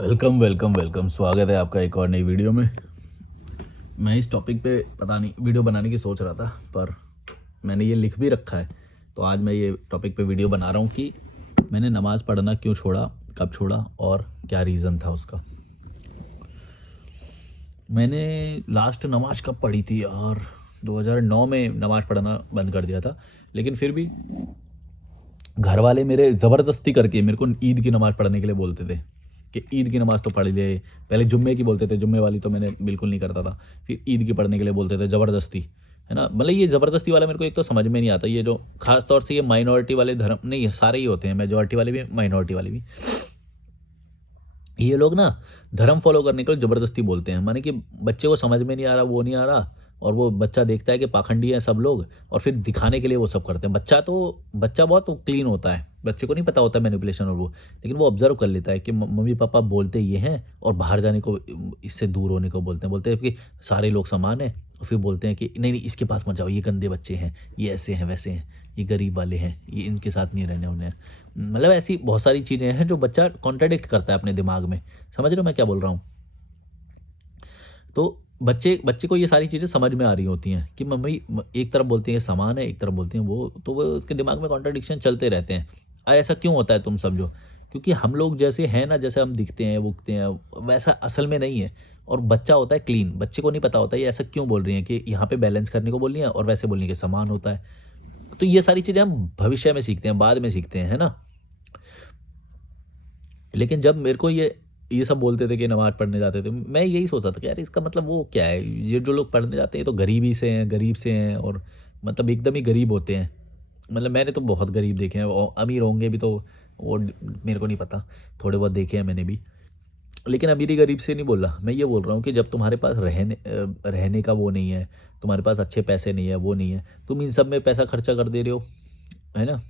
Welcome welcome welcome. स्वागत है आपका एक और नई वीडियो में। मैं इस टॉपिक पे पता नहीं वीडियो बनाने की सोच रहा था, पर मैंने ये लिख भी रखा है, तो आज मैं ये टॉपिक पे वीडियो बना रहा हूँ कि मैंने नमाज़ पढ़ना क्यों छोड़ा, कब छोड़ा और क्या रीज़न था उसका। मैंने लास्ट नमाज कब पढ़ी थी यार, 2009 में नमाज़ पढ़ना बंद कर दिया था। लेकिन फिर भी घर वाले मेरे ज़बरदस्ती करके मेरे को ईद की नमाज़ पढ़ने के लिए बोलते थे कि ईद की नमाज़ तो पढ़ ले। पहले जुम्मे की बोलते थे, जुम्मे वाली तो मैंने बिल्कुल नहीं करता था। फिर ईद की पढ़ने के लिए बोलते थे ज़बरदस्ती, है ना। मतलब ये ज़बरदस्ती वाला मेरे को एक तो समझ में नहीं आता। ये जो ख़ास तौर से ये माइनॉरिटी वाले धर्म नहीं, सारे ही होते हैं, मेजॉरिटी वाले भी माइनॉरिटी वाले भी। ये लोग ना धर्म फॉलो करने के लिए ज़बरदस्ती बोलते हैं, माने कि बच्चे को समझ में नहीं आ रहा, वो नहीं आ रहा, और वो बच्चा देखता है कि पाखंडी हैं सब लोग, और फिर दिखाने के लिए वो सब करते हैं। बच्चा बहुत क्लीन होता है, बच्चे को नहीं पता होता मैनिपुलेशन और वो, लेकिन वो ऑब्जर्व कर लेता है कि मम्मी पापा बोलते ये हैं और बाहर जाने को, इससे दूर होने को बोलते हैं कि सारे लोग समान हैं, और फिर बोलते हैं कि नहीं नहीं इसके पास मत जाओ, ये गंदे बच्चे हैं, ये ऐसे हैं वैसे हैं, ये गरीब वाले हैं, ये इनके साथ नहीं रहने उन्हें। मतलब ऐसी बहुत सारी चीज़ें हैं जो बच्चा कॉन्ट्राडिक्ट करता है अपने दिमाग में। समझ रहे हो मैं क्या बोल रहा हूँ। तो बच्चे बच्चे को ये सारी चीज़ें समझ में आ रही होती हैं कि मम्मी एक तरफ बोलती हैं समान है, एक तरफ बोलती हैं वो, तो वो उसके दिमाग में कॉन्ट्राडिक्शन चलते रहते हैं। ऐसा क्यों होता है तुम समझो, क्योंकि हम लोग जैसे हैं ना, जैसे हम दिखते हैं उगते हैं, वैसा असल में नहीं है। और बच्चा होता है क्लीन, बच्चे को नहीं पता होता ये ऐसा क्यों बोल रही हैं, कि यहाँ पे बैलेंस करने को बोल रही हैं और वैसे बोलने के समान होता है। तो ये सारी चीज़ें हम भविष्य में सीखते हैं, बाद में सीखते हैं, है ना। लेकिन जब मेरे को ये सब बोलते थे कि नमाज़ पढ़ने जाते थे, मैं यही सोचता था कि यार इसका मतलब वो क्या है? ये जो लोग पढ़ने जाते हैं, ये तो गरीबी से हैं, गरीब से हैं, और मतलब एकदम ही गरीब होते हैं। मतलब मैंने तो बहुत गरीब देखे हैं, अमीर होंगे भी तो वो मेरे को नहीं पता, थोड़े बहुत देखे हैं मैंने भी। लेकिन अमीरी गरीब से नहीं बोल रहा, मैं ये बोल रहा हूँ कि जब तुम्हारे पास रहने का वो नहीं है, तुम्हारे पास अच्छे पैसे नहीं है, वो नहीं है, तुम इन सब में पैसा खर्चा कर दे रहे हो, है ना।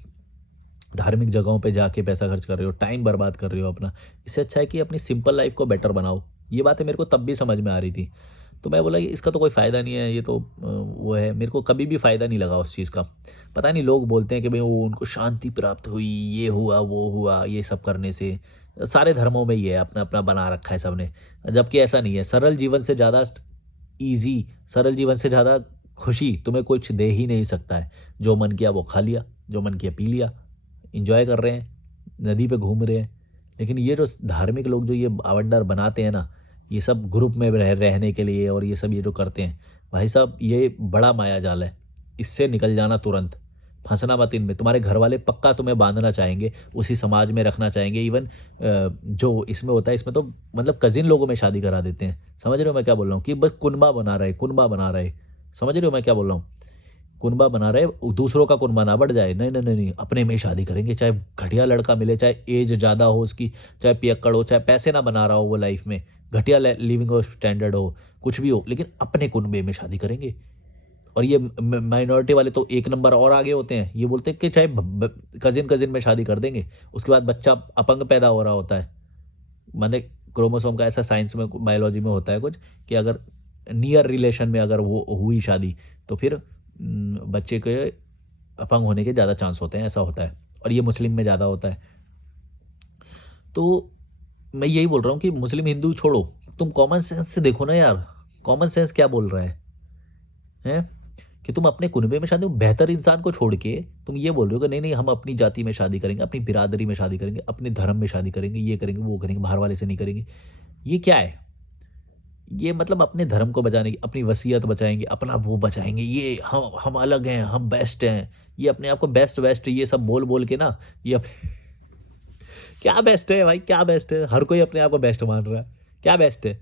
धार्मिक जगहों पे जाके पैसा खर्च कर रहे हो, टाइम बर्बाद कर रहे हो अपना। इससे अच्छा है कि अपनी सिंपल लाइफ को बेटर बनाओ। ये बातें मेरे को तब भी समझ में आ रही थी। तो मैं बोला कि इसका तो कोई फ़ायदा नहीं है, ये तो वो है, मेरे को कभी भी फ़ायदा नहीं लगा उस चीज़ का। पता नहीं लोग बोलते हैं कि भाई वो उनको शांति प्राप्त हुई, ये हुआ, वो हुआ, ये सब करने से। सारे धर्मों में ये है, अपना-अपना बना रखा है सबने। जबकि ऐसा नहीं है, सरल जीवन से ज़्यादा ईज़ी, सरल जीवन से ज़्यादा खुशी तुम्हें कुछ दे ही नहीं सकता है। जो मन किया वो खा लिया, जो मन किया पी लिया, एन्जॉय कर रहे हैं, नदी पे घूम रहे हैं। लेकिन ये जो धार्मिक लोग जो ये अवंडर बनाते हैं ना, ये सब ग्रुप में रहने के लिए, और ये सब ये जो करते हैं, भाई साहब ये बड़ा माया जाल है। इससे निकल जाना तुरंत, फँसना मत इनमें। तुम्हारे घर वाले पक्का तुम्हें बाँधना चाहेंगे, उसी समाज में रखना चाहेंगे। इवन जो इसमें होता है, इसमें तो मतलब कज़िन लोगों में शादी करा देते हैं। समझ रहे हो मैं क्या बोल रहा हूँ, कि बस कुनबा बना रहे, कुनबा बना रहे। समझ रहे हो मैं क्या बोल रहा हूँ? कुनबा बना रहे, दूसरों का कुनबा ना बढ़ जाए। नहीं, नहीं, नहीं, नहीं, अपने में ही शादी करेंगे, चाहे घटिया लड़का मिले, चाहे एज ज़्यादा हो उसकी, चाहे पियक्कड़ हो, चाहे पैसे ना बना रहा हो वो लाइफ में, घटिया लिविंग हो, स्टैंडर्ड हो, कुछ भी हो, लेकिन अपने कुनबे में शादी करेंगे। और ये माइनॉरिटी वाले तो एक नंबर और आगे होते हैं। ये बोलते हैं कि चाहे कजिन कजिन में शादी कर देंगे, उसके बाद बच्चा अपंग पैदा हो रहा होता है। माने क्रोमोसोम का ऐसा साइंस में, बायोलॉजी में होता है कुछ, कि अगर नियर रिलेशन में अगर वो हुई शादी, तो फिर बच्चे के अपंग होने के ज़्यादा चांस होते हैं, ऐसा होता है। और ये मुस्लिम में ज़्यादा होता है। तो मैं यही बोल रहा हूँ कि मुस्लिम हिंदू छोड़ो, तुम कॉमन सेंस से देखो ना यार, कॉमन सेंस क्या बोल रहा है, हैं? कि तुम अपने कुनबे में शादी, बेहतर इंसान को छोड़ के तुम ये बोल रहे हो कि नहीं नहीं हम अपनी जाति में शादी करेंगे, अपनी बिरादरी में शादी करेंगे, अपने धर्म में शादी करेंगे, ये करेंगे, वो करेंगे, बाहर वाले से नहीं करेंगे। ये क्या है? ये मतलब अपने धर्म को बचाने की, अपनी वसीयत बचाएँगे, अपना वो बचाएँगे, ये हम अलग हैं, हम बेस्ट हैं। ये अपने आप को बेस्ट वेस्ट ये सब बोल-बोल के ना, ये अप क्या बेस्ट है भाई, क्या बेस्ट है? हर कोई अपने आप को बेस्ट मान रहा है। क्या बेस्ट है?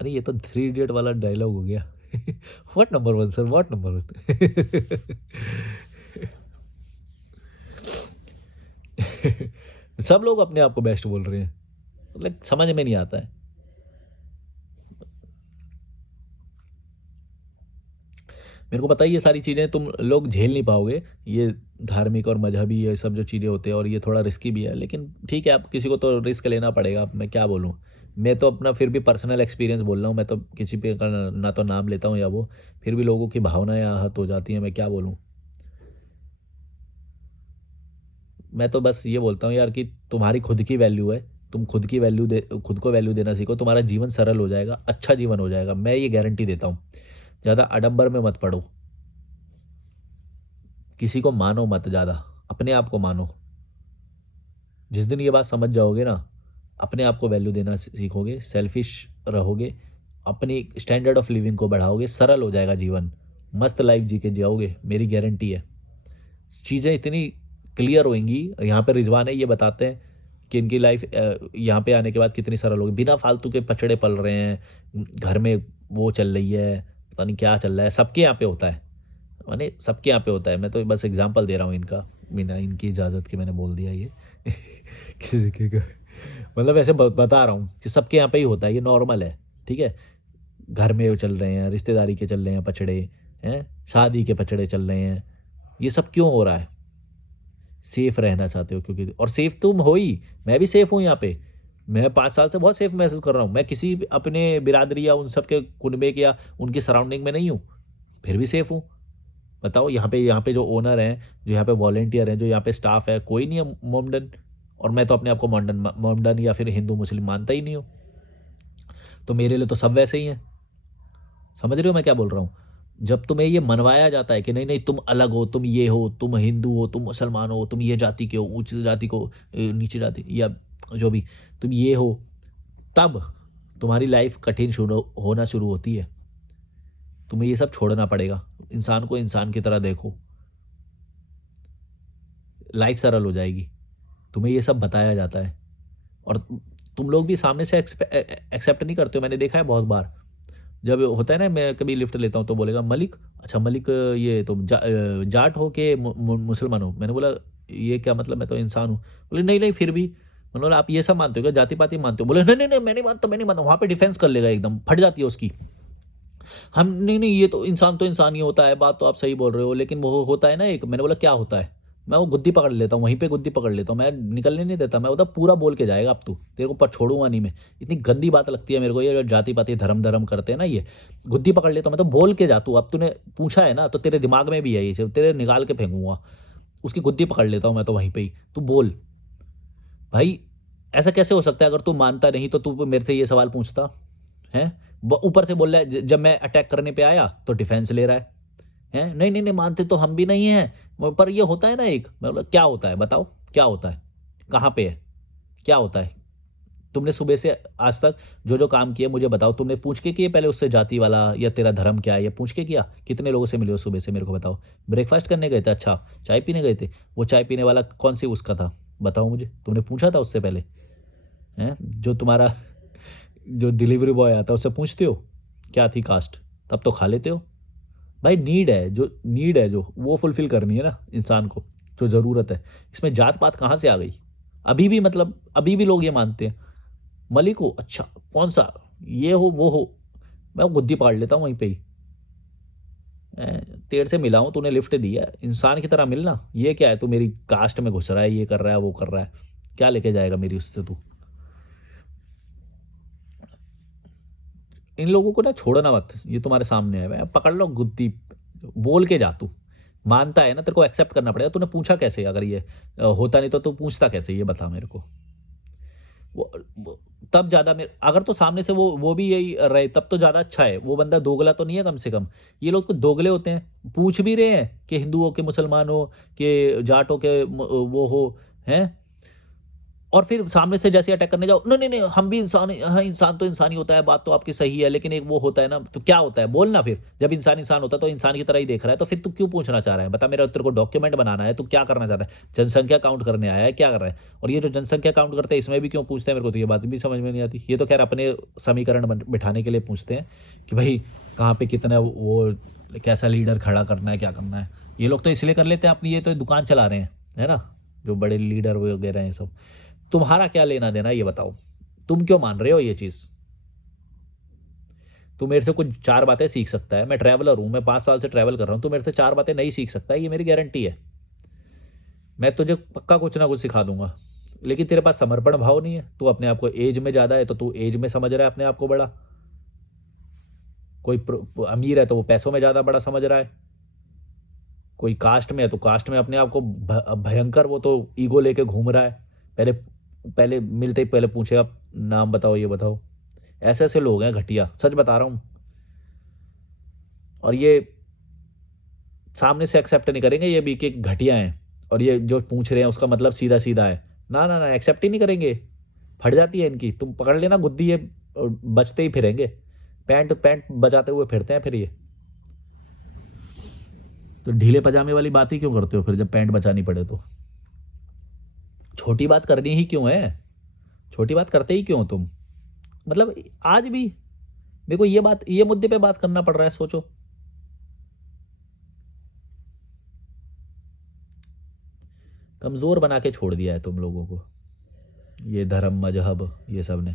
अरे ये तो थ्री इडियट वाला डायलॉग हो गया। What number 1 sir, what number 1? सब लोग अपने आप को बेस्ट बोल रहे हैं। मतलब समझ में नहीं आता है। मेरे को पता है ये सारी चीज़ें तुम लोग झेल नहीं पाओगे, ये धार्मिक और मज़हबी ये सब जो चीज़ें होते हैं, और ये थोड़ा रिस्की भी है, लेकिन ठीक है, अब किसी को तो रिस्क लेना पड़ेगा। अब मैं क्या बोलूँ? मैं तो अपना फिर भी पर्सनल एक्सपीरियंस बोल रहा हूँ, मैं तो किसी पे का ना तो नाम लेता हूँ या वो, फिर भी लोगों की भावनाएँ आहत हो जाती हैं, मैं क्या बोलूँ? मैं तो बस ये बोलता हूँ यार कि तुम्हारी खुद की वैल्यू है, तुम खुद को वैल्यू देना सीखो, तुम्हारा जीवन सरल हो जाएगा, अच्छा जीवन हो जाएगा, मैं ये गारंटी देता हूँ। ज़्यादा आडंबर में मत पड़ो, किसी को मानो मत ज़्यादा, अपने आप को मानो। जिस दिन ये बात समझ जाओगे ना, अपने आप को वैल्यू देना सीखोगे, सेल्फिश रहोगे, अपनी स्टैंडर्ड ऑफ लिविंग को बढ़ाओगे, सरल हो जाएगा जीवन, मस्त लाइफ जी के जियोगे, मेरी गारंटी है। चीज़ें इतनी क्लियर होंगी। यहाँ पे रिजवान है, ये बताते हैं कि इनकी लाइफ यहाँ पे आने के बाद कितनी सरल होगी, बिना फालतू के पचड़े पल रहे हैं, घर में वो चल रही है, पता नहीं क्या चल रहा है, सबके यहाँ पे होता है, माने सबके यहाँ पे होता है। मैं तो बस एग्जांपल दे रहा हूँ इनका, बिना इनकी इजाज़त के मैंने बोल दिया ये किसी के मतलब ऐसे बता रहा हूँ कि सबके यहाँ पे ही होता है, ये नॉर्मल है, ठीक है। घर में वो चल रहे हैं, रिश्तेदारी के चल रहे हैं पचड़े, हैं शादी के पचड़े चल रहे हैं, ये सब क्यों हो रहा है? सेफ रहना चाहते हो क्योंकि, और सेफ तुम हो ही, मैं भी सेफ हूँ यहाँ पे, मैं 5 साल से बहुत सेफ महसूस कर रहा हूँ। मैं किसी अपने बिरादरी या उन सब के कुनबे के या उनकी सराउंडिंग में नहीं हूँ, फिर भी सेफ हूँ। बताओ, यहाँ पे जो ओनर हैं, जो यहाँ पे वॉलंटियर हैं, जो यहाँ पे स्टाफ है, कोई नहीं है मोमडन, और मैं तो अपने आप को मोमडन या फिर हिंदू मुस्लिम मानता ही नहीं हूँ। तो मेरे लिए तो सब वैसे ही हैं। समझ रहे हो मैं क्या बोल रहा हूँ? जब तुम्हें ये मनवाया जाता है कि नहीं नहीं तुम अलग हो, तुम ये हो, तुम हिंदू हो, तुम मुसलमान हो, तुम ये जाति के हो, उच्च जाति को नीचे जाति, या जो भी तुम ये हो, तब तुम्हारी लाइफ कठिन शुरू होना शुरू होती है। तुम्हें ये सब छोड़ना पड़ेगा, इंसान को इंसान की तरह देखो, लाइफ सरल हो जाएगी। तुम्हें ये सब बताया जाता है और तुम लोग भी सामने से एक्सेप्ट नहीं करते हो। मैंने देखा है बहुत बार, जब होता है ना, मैं कभी लिफ्ट लेता हूँ तो बोलेगा मलिक, अच्छा मलिक, ये तुम जाट हो के मुसलमान हो? मैंने बोला ये क्या मतलब, मैं तो इंसान हूँ। बोले नहीं नहीं फिर भी। मैंने बोला आप ये सब मानते हो क्या, जाति पाति मानते हो? बोले नहीं नहीं नहीं मैं नहीं मानता, मैं नहीं मानता। वहाँ पे डिफेंस कर लेगा, एकदम फट जाती है उसकी। हम नहीं नहीं, ये तो इंसान ही होता है, बात तो आप सही बोल रहे हो, लेकिन वो होता है ना एक। मैंने बोला क्या होता है? मैं वो गुद्दी पकड़ लेता हूँ, वहीं पे गुद्दी पकड़ लेता हूँ, मैं निकलने नहीं देता। मैं बोलता पूरा बोल के जाएगा, अब तू, तेरे को पर छोड़ूंगा नहीं मैं। इतनी गंदी बात लगती है मेरे को ये जो जाति पाति धर्म धर्म करते हैं ना, ये गुद्दी पकड़ लेता हूँ मैं तो, बोल के जा तू। अब तूने पूछा है ना, तो तेरे दिमाग में भी है ये, तेरे निकाल के फेंकूंगा। उसकी गुद्दी पकड़ लेता हूँ मैं तो वहीं पे ही, तू बोल। भाई ऐसा कैसे हो सकता है? अगर तू मानता नहीं तो तू मेरे से ये सवाल पूछता है? ऊपर से बोल रहा है, जब मैं अटैक करने पे आया तो डिफेंस ले रहा है। हैं? नहीं, नहीं, नहीं मानते तो हम भी नहीं हैं। पर ये होता है ना एक, मैं बोला क्या होता है बताओ, क्या होता है? कहाँ पे है? क्या होता है? तुमने सुबह से आज तक जो काम किया मुझे बताओ, तुमने पूछ के किए पहले उससे, जाति वाला या तेरा धर्म क्या है, ये पूछ के किया? कितने लोगों से मिले हो सुबह से, मेरे को बताओ। ब्रेकफास्ट करने गए थे? अच्छा, चाय पीने गए थे? वो चाय पीने वाला कौन सी उसका था, बताओ मुझे। तुमने पूछा था उससे पहले? हैं? जो तुम्हारा जो डिलीवरी बॉय आता है उससे पूछते हो क्या थी कास्ट? तब तो खा लेते हो। भाई नीड है जो वो फुलफिल करनी है ना इंसान को, जो ज़रूरत है। इसमें जात पात कहाँ से आ गई? अभी भी मतलब अभी भी लोग ये मानते हैं, मलिक हो, अच्छा कौन सा, ये हो वो हो। मैं वो गुद्दी पकड़ लेता हूँ वहीं पे ही। तेरे से मिला हूँ, तूने लिफ्ट दिया, इंसान की तरह मिलना। ये क्या है, तू मेरी कास्ट में घुस रहा है, ये कर रहा है वो कर रहा है, क्या लेके जाएगा मेरी उससे तू? इन लोगों को ना छोड़ना मत, ये तुम्हारे सामने है, पकड़ लो गुद्दी, बोल के जा तू। मानता है ना, तेरे को एक्सेप्ट करना पड़ेगा। तूने पूछा कैसे? अगर ये होता नहीं तो तू पूछता कैसे, ये बता मेरे को। वो तब ज़्यादा मेरे, अगर तो सामने से वो भी यही रहे तब तो ज़्यादा अच्छा है। वो बंदा दोगला तो नहीं है कम से कम। ये लोग तो दोगले होते हैं, पूछ भी रहे हैं कि हिंदू हो के मुसलमान हो, कि जाट हो के वो हो, हैं? और फिर सामने से जैसे अटैक करने जाओ, नहीं नहीं नहीं हम भी इंसान हैं, हाँ इंसान तो इंसान ही होता है, बात तो आपकी सही है, लेकिन एक वो होता है ना, तो क्या होता है बोलना फिर। जब इंसान इंसान होता है तो इंसान की तरह ही देख रहा है, तो फिर तू क्यों पूछना चाह रहा है? बता, मेरा तेरे को डॉक्यूमेंट बनाना है, तू क्या करना चाहता है? जनसंख्या काउंट करने आया है, क्या कर रहा है? और ये जो जनसंख्या काउंट करते हैं इसमें भी क्यों पूछते हैं? मेरे को तो ये बात भी समझ में नहीं आती। ये तो खैर अपने समीकरण बिठाने के लिए पूछते हैं कि भाई कहाँ पे कितना वो, कैसा लीडर खड़ा करना है, क्या करना है। ये लोग तो इसलिए कर लेते हैं, अपनी ये तो दुकान चला रहे हैं, है ना, जो बड़े लीडर वगैरह हैं सब। तुम्हारा क्या लेना देना, ये बताओ? तुम क्यों मान रहे हो ये चीज? तू मेरे से कुछ 4 बातें सीख सकता है, मैं ट्रैवलर हूं, मैं 5 साल से ट्रैवल कर रहा हूं, तू मेरे से 4 बातें नहीं सीख सकता है, ये मेरी गारंटी है। मैं तुझे पक्का कुछ ना कुछ सिखा दूंगा, लेकिन तेरे पास समर्पण भाव नहीं है। तू अपने आप को एज में ज्यादा है तो तू एज में समझ रहा है अपने आप को बड़ा। कोई अमीर है तो वो पैसों में ज्यादा बड़ा समझ रहा है। कोई कास्ट में है तो कास्ट में अपने आप को भयंकर, वो तो ईगो लेके घूम रहा है। पहले पहले मिलते ही पहले पूछेगा नाम बताओ, ये बताओ। ऐसे ऐसे लोग हैं घटिया, सच बता रहा हूँ। और ये सामने से एक्सेप्ट नहीं करेंगे ये भी कि घटिया हैं, और ये जो पूछ रहे हैं उसका मतलब सीधा सीधा है। ना ना ना, एक्सेप्ट ही नहीं करेंगे। फट जाती है इनकी, तुम पकड़ लेना गुद्दी, ये बचते ही फिरेंगे, पैंट पैंट बजाते हुए फिरते हैं फिर ये। तो ढीले पजामे वाली बात ही क्यों करते हो फिर, जब पैंट बचानी पड़े तो? छोटी बात करनी ही क्यों है? छोटी बात करते ही क्यों हो तुम? मतलब आज भी मेरे को ये मुद्दे पे बात करना पड़ रहा है, सोचो। कमजोर बना के छोड़ दिया है तुम लोगों को ये धर्म मजहब ये सब ने।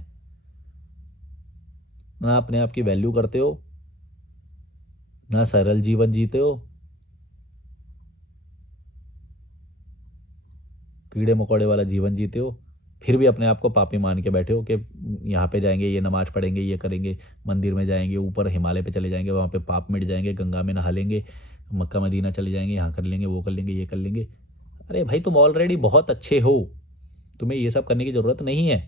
ना अपने आप की वैल्यू करते हो, ना सरल जीवन जीते हो, कीड़े मकोड़े वाला जीवन जीते हो। फिर भी अपने आप को पापी मान के बैठे हो कि यहाँ पे जाएंगे, ये नमाज पढ़ेंगे, ये करेंगे, मंदिर में जाएंगे, ऊपर हिमालय पे चले जाएंगे, वहाँ पे पाप मिट जाएंगे, गंगा में नहा लेंगे, मक्का मदीना चले जाएंगे, यहाँ कर लेंगे, वो कर लेंगे, ये कर लेंगे। अरे भाई, तुम ऑलरेडी बहुत अच्छे हो, तुम्हें ये सब करने की ज़रूरत नहीं है।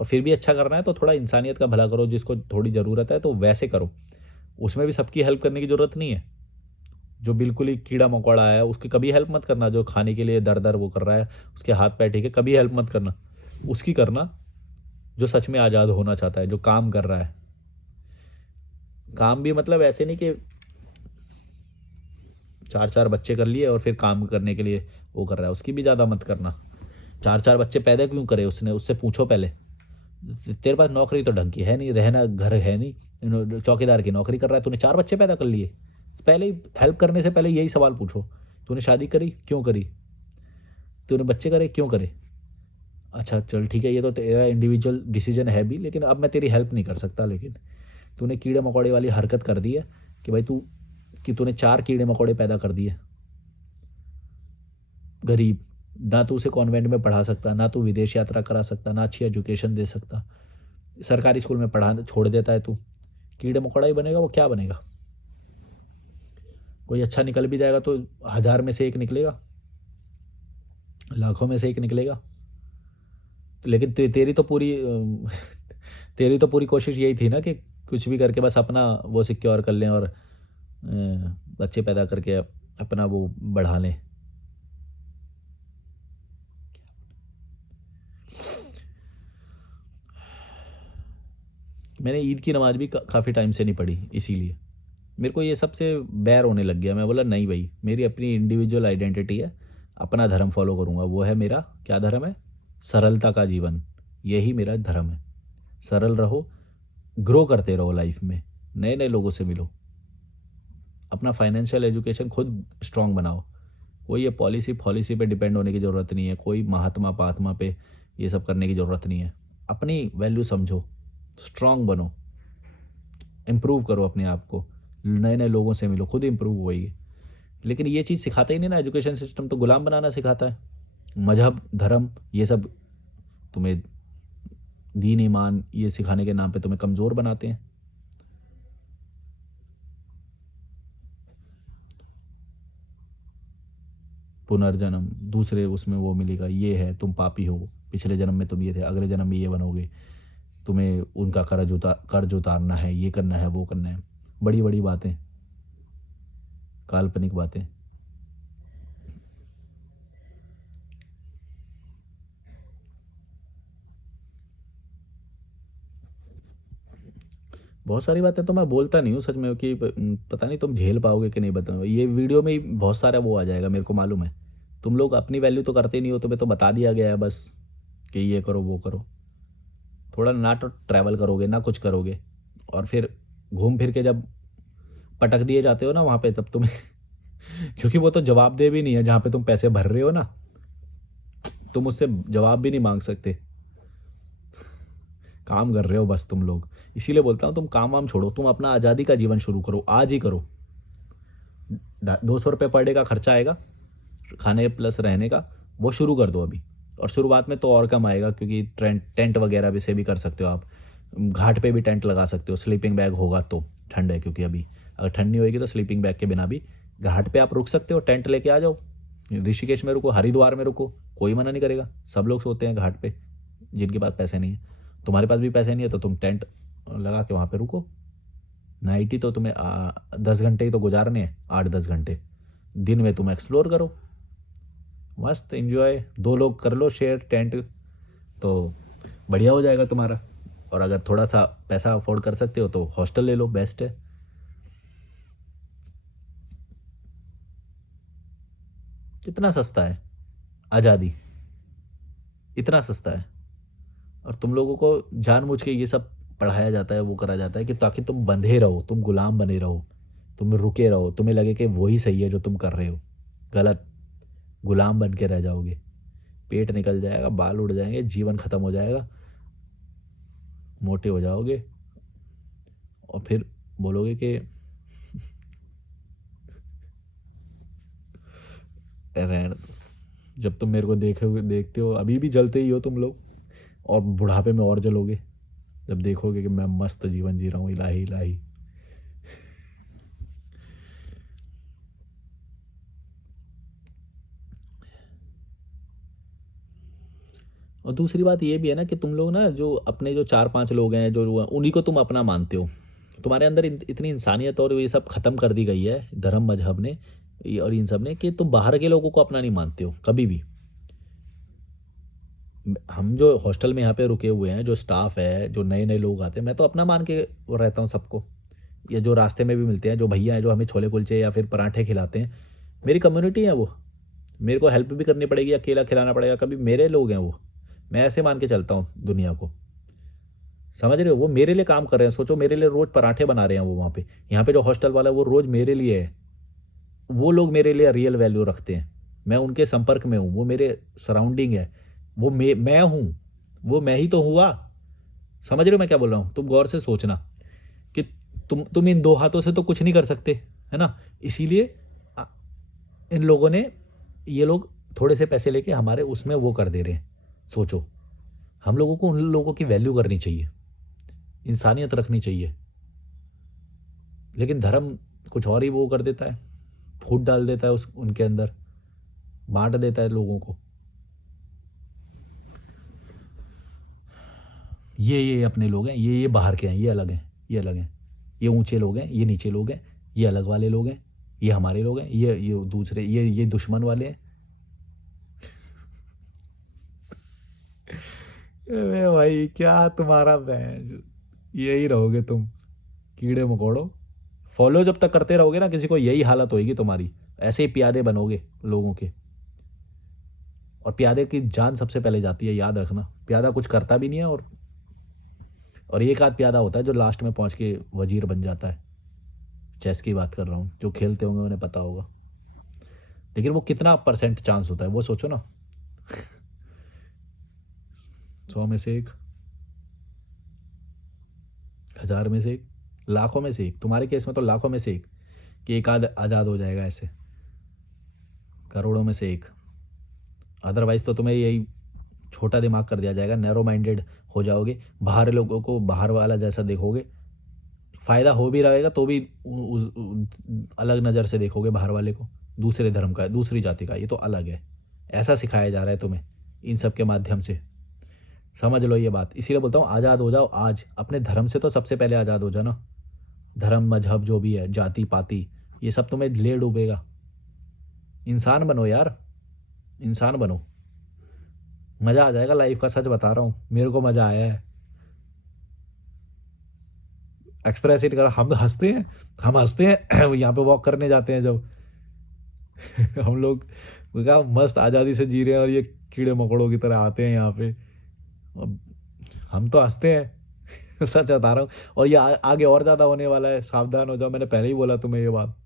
और फिर भी अच्छा करना है तो थोड़ा इंसानियत का भला करो, जिसको थोड़ी ज़रूरत है तो वैसे करो। उसमें भी सबकी हेल्प करने की ज़रूरत नहीं है। जो बिल्कुल ही कीड़ा मकोड़ा है उसकी कभी हेल्प मत करना, जो खाने के लिए दर दर वो कर रहा है, उसके हाथ पैर ठीक है, कभी हेल्प मत करना। उसकी करना जो सच में आज़ाद होना चाहता है, जो काम कर रहा है। काम भी मतलब ऐसे नहीं कि चार चार बच्चे कर लिए और फिर काम करने के लिए वो कर रहा है, उसकी भी ज़्यादा मत करना। चार चार बच्चे पैदा क्यों करे उसने, उससे पूछो पहले। तेरे पास नौकरी तो ढंग की है नहीं, रहना घर है नहीं, चौकीदार की नौकरी कर रहा है, तूने चार बच्चे पैदा कर लिए। पहले ही हेल्प करने से पहले यही सवाल पूछो, तूने शादी करी क्यों करी, तूने बच्चे करे क्यों करे। अच्छा चल ठीक है, ये तो तेरा इंडिविजुअल डिसीजन है भी, लेकिन अब मैं तेरी हेल्प नहीं कर सकता। लेकिन तूने कीड़े मकोड़े वाली हरकत कर दी है कि भाई तूने चार कीड़े मकोड़े पैदा कर दिए। गरीब, ना तू उसे कॉन्वेंट में पढ़ा सकता, ना तू विदेश यात्रा करा सकता, ना अच्छी एजुकेशन दे सकता, सरकारी स्कूल में पढ़ाना छोड़ देता है तू। कीड़े मकोड़ा ही बनेगा, वो क्या बनेगा? कोई अच्छा निकल भी जाएगा तो 1000 में से एक निकलेगा, लाखों में से एक निकलेगा। लेकिन तेरी तो पूरी तेरी तो पूरी कोशिश यही थी ना कि कुछ भी करके बस अपना वो सिक्योर कर लें और बच्चे पैदा करके अपना वो बढ़ा लें। मैंने ईद की नमाज भी काफ़ी टाइम से नहीं पढ़ी, इसीलिए मेरे को ये सबसे बैर होने लग गया। मैं बोला नहीं भाई, मेरी अपनी इंडिविजुअल आइडेंटिटी है, अपना धर्म फॉलो करूँगा। वो है मेरा क्या धर्म है? सरलता का जीवन, यही मेरा धर्म है। सरल रहो, ग्रो करते रहो लाइफ में, नए नए लोगों से मिलो, अपना फाइनेंशियल एजुकेशन खुद स्ट्रांग बनाओ। कोई ये पॉलिसी पे डिपेंड होने की ज़रूरत नहीं है, कोई महात्मा पात्मा पे ये सब करने की ज़रूरत नहीं है। अपनी वैल्यू समझो, स्ट्रांग बनो, इम्प्रूव करो अपने आप को, नए नए लोगों से मिलो, खुद इम्प्रूव होइए। लेकिन ये चीज़ सिखाता ही नहीं ना, एजुकेशन सिस्टम तो गुलाम बनाना सिखाता है। मजहब धर्म ये सब तुम्हें दीन ईमान ये सिखाने के नाम पे तुम्हें कमज़ोर बनाते हैं। पुनर्जन्म दूसरे उसमें वो मिलेगा, ये है तुम पापी हो, पिछले जन्म में तुम ये थे, अगले जन्म में ये बनोगे, तुम्हें उनका कर्ज उतारना है, ये करना है, वो करना है। बड़ी बड़ी बातें, काल्पनिक बातें। बहुत सारी बातें तो मैं बोलता नहीं हूँ सच में, कि पता नहीं तुम झेल पाओगे कि नहीं। बताओ, ये वीडियो में ही बहुत सारा वो आ जाएगा, मेरे को मालूम है। तुम लोग अपनी वैल्यू तो करते नहीं हो, तुम्हें तो बता दिया गया है बस कि ये करो वो करो। थोड़ा ना तो ट्रैवल करोगे ना कुछ करोगे, और फिर घूम फिर के जब पटक दिए जाते हो ना वहाँ पे, तब तुम्हें क्योंकि वो तो जवाबदेह भी नहीं है, जहाँ पे तुम पैसे भर रहे हो ना, तुम उससे जवाब भी नहीं मांग सकते। काम कर रहे हो बस तुम लोग। इसीलिए बोलता हूँ, तुम काम वाम छोड़ो, तुम अपना आज़ादी का जीवन शुरू करो, आज ही करो। 200 रुपये पर डे का खर्चा आएगा खाने प्लस रहने का, वो शुरू कर दो अभी। और शुरुआत में तो और कम आएगा, क्योंकि टेंट वगैरह भी से भी कर सकते हो आप। घाट पे भी टेंट लगा सकते हो, स्लीपिंग बैग होगा तो। ठंड है क्योंकि अभी, अगर ठंड नहीं होगी तो स्लीपिंग बैग के बिना भी घाट पे आप रुक सकते हो, टेंट लेके आ जाओ। ऋषिकेश में रुको, हरिद्वार में रुको, कोई मना नहीं करेगा, सब लोग सोते हैं घाट पे। जिनके पास पैसे नहीं है। तुम्हारे पास भी पैसे नहीं है तो तुम टेंट लगा के वहाँ पे रुको। नाइट ही तो तुम्हें 10 घंटे ही तो गुजारने हैं, 8-10 घंटे। दिन में तुम एक्सप्लोर करो, मस्त एंजॉय, 2 लोग कर लो शेयर टेंट, तो बढ़िया हो जाएगा तुम्हारा। और अगर थोड़ा सा पैसा अफोर्ड कर सकते हो तो हॉस्टल ले लो, बेस्ट है। कितना सस्ता है आज़ादी, इतना सस्ता है। और तुम लोगों को जानबूझ के ये सब पढ़ाया जाता है, वो करा जाता है कि ताकि तुम बंधे रहो, तुम गुलाम बने रहो, तुम रुके रहो, तुम्हें लगे कि वही सही है जो तुम कर रहे हो। गलत, गुलाम बन के रह जाओगे, पेट निकल जाएगा, बाल उड़ जाएंगे, जीवन खत्म हो जाएगा, मोटे हो जाओगे, और फिर बोलोगे कि रहने दो। जब तुम मेरे को देखोगे, देखते हो अभी भी जलते ही हो तुम लोग, और बुढ़ापे में और जलोगे जब देखोगे कि मैं मस्त जीवन जी रहा हूँ, इलाही इलाही। और दूसरी बात ये भी है ना कि तुम लोग ना, जो अपने जो 4-5 लोग हैं जो उन्हीं को तुम अपना मानते हो, तुम्हारे अंदर इतनी इंसानियत और ये सब खत्म कर दी गई है धर्म मजहब ने और इन सब ने, कि तुम बाहर के लोगों को अपना नहीं मानते हो कभी भी। हम जो हॉस्टल में यहाँ पे रुके हुए हैं, जो स्टाफ है, जो नए नए लोग आते हैं, मैं तो अपना मान के रहता हूँ सबको। ये जो रास्ते में भी मिलते हैं, जो भैया हैं जो हमें छोले कुलचे या फिर पराठे खिलाते हैं, मेरी कम्युनिटी है वो। मेरे को हेल्प भी करनी पड़ेगी, अकेला खिलाना पड़ेगा कभी, मेरे लोग हैं वो। मैं ऐसे मान के चलता हूँ दुनिया को, समझ रहे हो? वो मेरे लिए काम कर रहे हैं, सोचो मेरे लिए रोज़ पराठे बना रहे हैं वो वहाँ पे। यहाँ पे जो हॉस्टल वाला है वो रोज़ मेरे लिए है। वो लोग मेरे लिए रियल वैल्यू रखते हैं, मैं उनके संपर्क में हूँ, वो मेरे सराउंडिंग है, वो मैं हूँ, वो मैं ही तो हुआ। समझ रहे हो मैं क्या बोल रहा हूँ? तुम गौर से सोचना कि तुम इन 2 हाथों से तो कुछ नहीं कर सकते, है ना? इसीलिए अ, इन लोगों ने, ये लोग थोड़े से पैसे लेके हमारे उसमें वो कर दे रहे हैं। सोचो, हम लोगों को उन लोगों की वैल्यू करनी चाहिए, इंसानियत रखनी चाहिए। लेकिन धर्म कुछ और ही वो कर देता है, फूट डाल देता है उस उनके अंदर, बांट देता है लोगों को। ये अपने लोग हैं, ये बाहर के हैं, ये अलग हैं, ये अलग हैं, ये ऊंचे लोग हैं, ये नीचे लोग हैं, ये अलग वाले लोग हैं, ये हमारे लोग हैं, ये दूसरे, ये दुश्मन वाले हैं। अरे भाई क्या तुम्हारा बहन, यही रहोगे तुम, कीड़े मकोड़ो। फॉलो जब तक करते रहोगे ना किसी को, यही हालत होगी तुम्हारी, ऐसे ही प्यादे बनोगे लोगों के। और प्यादे की जान सबसे पहले जाती है, याद रखना। प्यादा कुछ करता भी नहीं है, और एक आध प्यादा होता है जो लास्ट में पहुंच के वजीर बन जाता है। चेस की बात कर रहा हूँ, जो खेलते होंगे उन्हें पता होगा। लेकिन वो कितना % चांस होता है वो सोचो ना। 100 में से 1, 1000 में से 1, लाखों में से 1। तुम्हारे केस में तो लाखों में से 1 कि एक आध आज़ाद हो जाएगा, ऐसे करोड़ों में से 1। अदरवाइज तो तुम्हें यही छोटा दिमाग कर दिया जाएगा, नैरो माइंडेड हो जाओगे, बाहर लोगों को बाहर वाला जैसा देखोगे। फ़ायदा हो भी रहेगा तो भी अलग नज़र से देखोगे बाहर वाले को, दूसरे धर्म का, दूसरी जाति का, ये तो अलग है। ऐसा सिखाया जा रहा है तुम्हें इन सब के माध्यम से, समझ लो ये बात। इसीलिए बोलता हूँ आज़ाद हो जाओ आज, अपने धर्म से तो सबसे पहले आज़ाद हो जाओ ना। धर्म मजहब जो भी है, जाति पाति, ये सब तुम्हें ले डूबेगा। इंसान बनो यार, इंसान बनो, मज़ा आ जाएगा लाइफ का, सच बता रहा हूँ, मेरे को मज़ा आया है। एक्सप्रेस इट कर, हम तो हंसते हैं, हम हंसते हैं यहाँ पे वॉक करने जाते हैं जब हम लोग क्या मस्त आज़ादी से जी रहे हैं, और ये कीड़े मकोड़ों की तरह आते हैं यहाँ पे, अब हम तो हंसते हैं सच बता रहा हूँ। और ये आगे और ज़्यादा होने वाला है, सावधान हो जाओ, मैंने पहले ही बोला तुम्हें ये बात,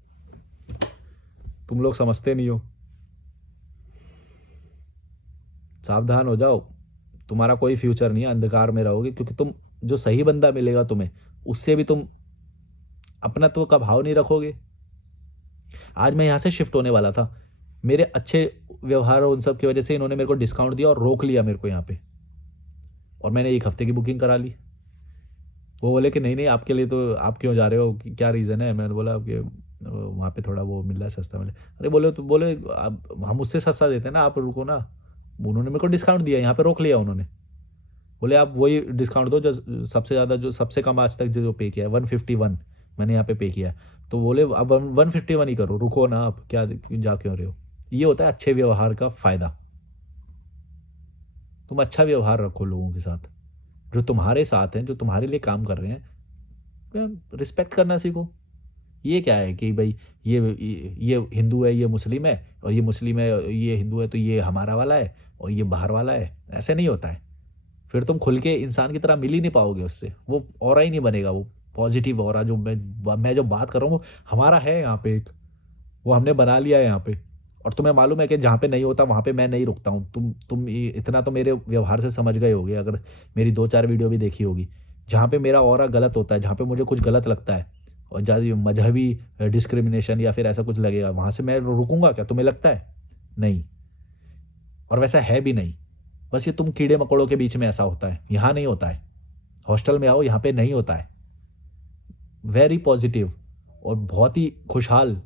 तुम लोग समझते नहीं हो। सावधान हो जाओ, तुम्हारा कोई फ्यूचर नहीं है, अंधकार में रहोगे, क्योंकि तुम, जो सही बंदा मिलेगा तुम्हें, उससे भी तुम अपनत्व का भाव नहीं रखोगे। आज मैं यहाँ से शिफ्ट होने वाला था, मेरे अच्छे व्यवहार और उन सब की वजह से इन्होंने मेरे को डिस्काउंट दिया और रोक लिया मेरे को यहाँ पे, और मैंने 1 हफ्ते की बुकिंग करा ली। वो बोले कि नहीं नहीं, आपके लिए तो, आप क्यों जा रहे हो, क्या रीज़न है? मैंने बोला कि वहाँ पे थोड़ा वो मिल रहा है, सस्ता मिले। अरे बोले, तो बोले आप, हम उससे सस्ता देते हैं ना, आप रुको ना। उन्होंने मेरे को डिस्काउंट दिया, यहाँ पे रोक लिया उन्होंने। बोले आप वही डिस्काउंट दो जो सबसे ज़्यादा, जो सबसे कम आज तक जो पे किया है 151 मैंने यहाँ पे पे किया है। तो बोले अब 151 ही करो, रुको ना आप, क्या जा क्यों रहे हो। ये होता है अच्छे व्यवहार का फ़ायदा। तुम अच्छा व्यवहार रखो लोगों के साथ, जो तुम्हारे साथ हैं, जो तुम्हारे लिए काम कर रहे हैं, रिस्पेक्ट करना सीखो। ये क्या है कि भाई ये हिंदू है, ये मुस्लिम है, और ये मुस्लिम है, ये हिंदू है, तो ये हमारा वाला है और ये बाहर वाला है। ऐसे नहीं होता है। फिर तुम खुल के इंसान की तरह मिल ही नहीं पाओगे उससे, वो ऑरा ही नहीं बनेगा, वो पॉजिटिव ऑरा जो मैं जो बात कर रहा हूँ वो हमारा है यहाँ पे एक, वो हमने बना लिया है यहाँ पे। और तुम्हें मालूम है कि जहाँ पे नहीं होता वहाँ पे मैं नहीं रुकता हूँ। इतना तो मेरे व्यवहार से समझ गए होगे, अगर मेरी 2-4 वीडियो भी देखी होगी। जहाँ पे मेरा ऑरा गलत होता है, जहाँ पे मुझे कुछ गलत लगता है और ज़्यादा मजहबी डिस्क्रिमिनेशन या फिर ऐसा कुछ लगेगा, वहाँ से मैं रुकूंगा क्या, तुम्हें लगता है? नहीं। और वैसा है भी नहीं। बस ये तुम कीड़े मकोड़ों के बीच में ऐसा होता है, यहाँ नहीं होता है। हॉस्टल में आओ, यहाँ पे नहीं होता है। वेरी पॉजिटिव और बहुत ही खुशहाल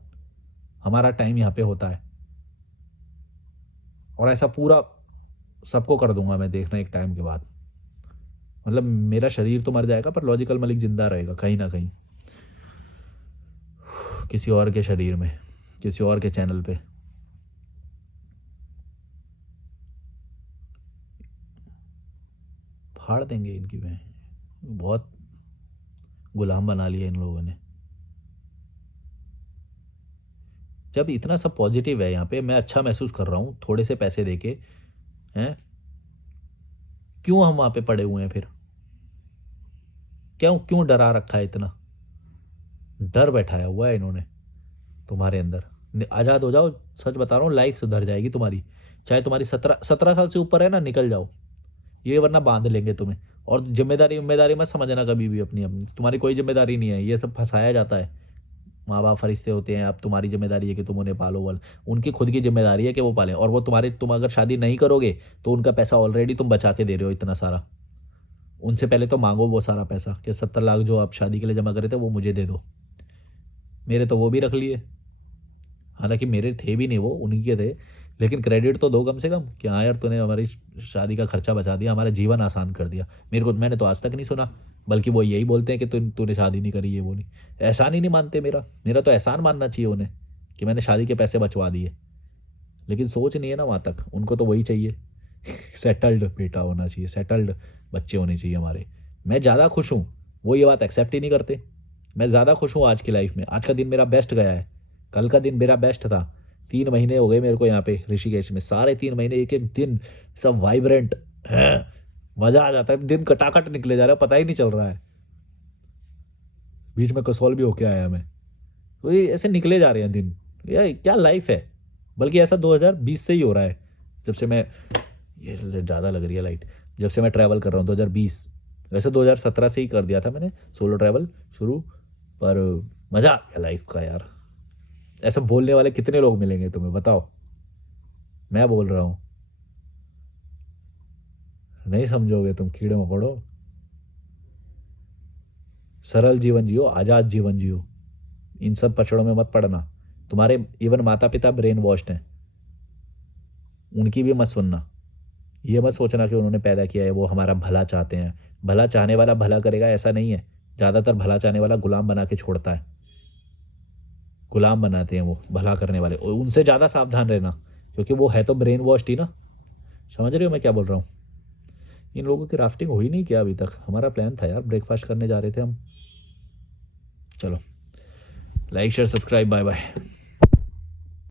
हमारा टाइम यहाँ पे होता है। और ऐसा पूरा सबको कर दूंगा मैं, देखना एक टाइम के बाद। मतलब मेरा शरीर तो मर जाएगा पर लॉजिकल मलिक जिंदा रहेगा कहीं ना कहीं, किसी और के शरीर में, किसी और के चैनल पे। फाड़ देंगे इनकी में, बहुत गुलाम बना लिया इन लोगों ने। जब इतना सब पॉजिटिव है यहाँ पे, मैं अच्छा महसूस कर रहा हूँ थोड़े से पैसे देके, हैं, क्यों हम वहाँ पे पड़े हुए हैं फिर? क्यों क्यों डरा रखा है इतना? डर बैठाया हुआ है इन्होंने तुम्हारे अंदर। आज़ाद हो जाओ, सच बता रहा हूँ, लाइफ सुधर जाएगी तुम्हारी। चाहे तुम्हारी 17 साल से ऊपर है ना, निकल जाओ ये, वरना बांध लेंगे तुम्हें। और जिम्मेदारी जिम्मेदारी मत समझना कभी भी अपनी अपनी, तुम्हारी कोई जिम्मेदारी नहीं है, ये सब फंसाया जाता है। माँ बाप फरिश्ते होते हैं, अब तुम्हारी जिम्मेदारी है कि तुम उन्हें पालो वाल, उनकी खुद की जिम्मेदारी है कि वो पालें। और वो तुम अगर शादी नहीं करोगे तो उनका पैसा ऑलरेडी तुम बचा के दे रहे हो इतना सारा। उनसे पहले तो मांगो वो सारा पैसा कि 70 लाख जो आप शादी के लिए जमा करे थे वो मुझे दे दो। मेरे तो वो भी रख लिए, हालांकि मेरे थे भी नहीं, वो उन्हीं के थे, लेकिन क्रेडिट तो दो कम से कम कि हाँ यार तूने हमारी शादी का खर्चा बचा दिया, हमारा जीवन आसान कर दिया। मैंने तो आज तक नहीं सुना, बल्कि वो यही बोलते हैं कि तूने शादी नहीं करी, ये वो नहीं। एहसान ही नहीं मानते मेरा। मेरा तो एहसान मानना चाहिए उन्हें कि मैंने शादी के पैसे बचवा दिए। लेकिन सोच नहीं है ना वहाँ तक, उनको तो वही चाहिए सेटल्ड बेटा होना चाहिए, सेटल्ड बच्चे होने चाहिए हमारे। मैं ज़्यादा खुश हूँ, वो ये बात एक्सेप्ट ही नहीं करते। मैं ज़्यादा खुश हूँ आज की लाइफ में, आज का दिन मेरा बेस्ट गया है, कल का दिन मेरा बेस्ट था। 3 महीने हो गए मेरे को यहाँ पे ऋषिकेश में, सारे 3 महीने एक एक दिन सब वाइब्रेंट है, मज़ा आ जाता है। दिन कटाकट निकले जा रहा है, पता ही नहीं चल रहा है। बीच में कसौल भी होके आया मैं, तो ये ऐसे निकले जा रहे हैं दिन। यार क्या लाइफ है। बल्कि ऐसा 2020 से ही हो रहा है, जब से मैं, ये ज़्यादा लग रही है लाइट, जब से मैं ट्रैवल कर रहा हूँ 2020। वैसे 2017 से ही कर दिया था मैंने सोलो ट्रैवल शुरू, पर मज़ा आ गया लाइफ का यार। ऐसा बोलने वाले कितने लोग मिलेंगे तुम्हें बताओ? मैं बोल रहा हूँ, नहीं समझोगे तुम कीड़े मकोड़ो। सरल जीवन जियो, आज़ाद जीवन जियो, इन सब पचड़ों में मत पड़ना। तुम्हारे इवन माता पिता ब्रेन वॉश्ड हैं, उनकी भी मत सुनना। ये मत सोचना कि उन्होंने पैदा किया है, वो हमारा भला चाहते हैं। भला चाहने वाला भला करेगा ऐसा नहीं है। ज़्यादातर भला चाहने वाला गुलाम बना के छोड़ता है, गुलाम बनाते हैं वो भला करने वाले, और उनसे ज़्यादा सावधान रहना, क्योंकि वो है तो ब्रेन वॉश्ड ही ना। समझ रहे हो मैं क्या बोल रहा हूँ? इन लोगों की राफ्टिंग हुई नहीं क्या अभी तक? हमारा प्लान था यार, ब्रेकफास्ट करने जा रहे थे हम। चलो, like share subscribe, bye bye.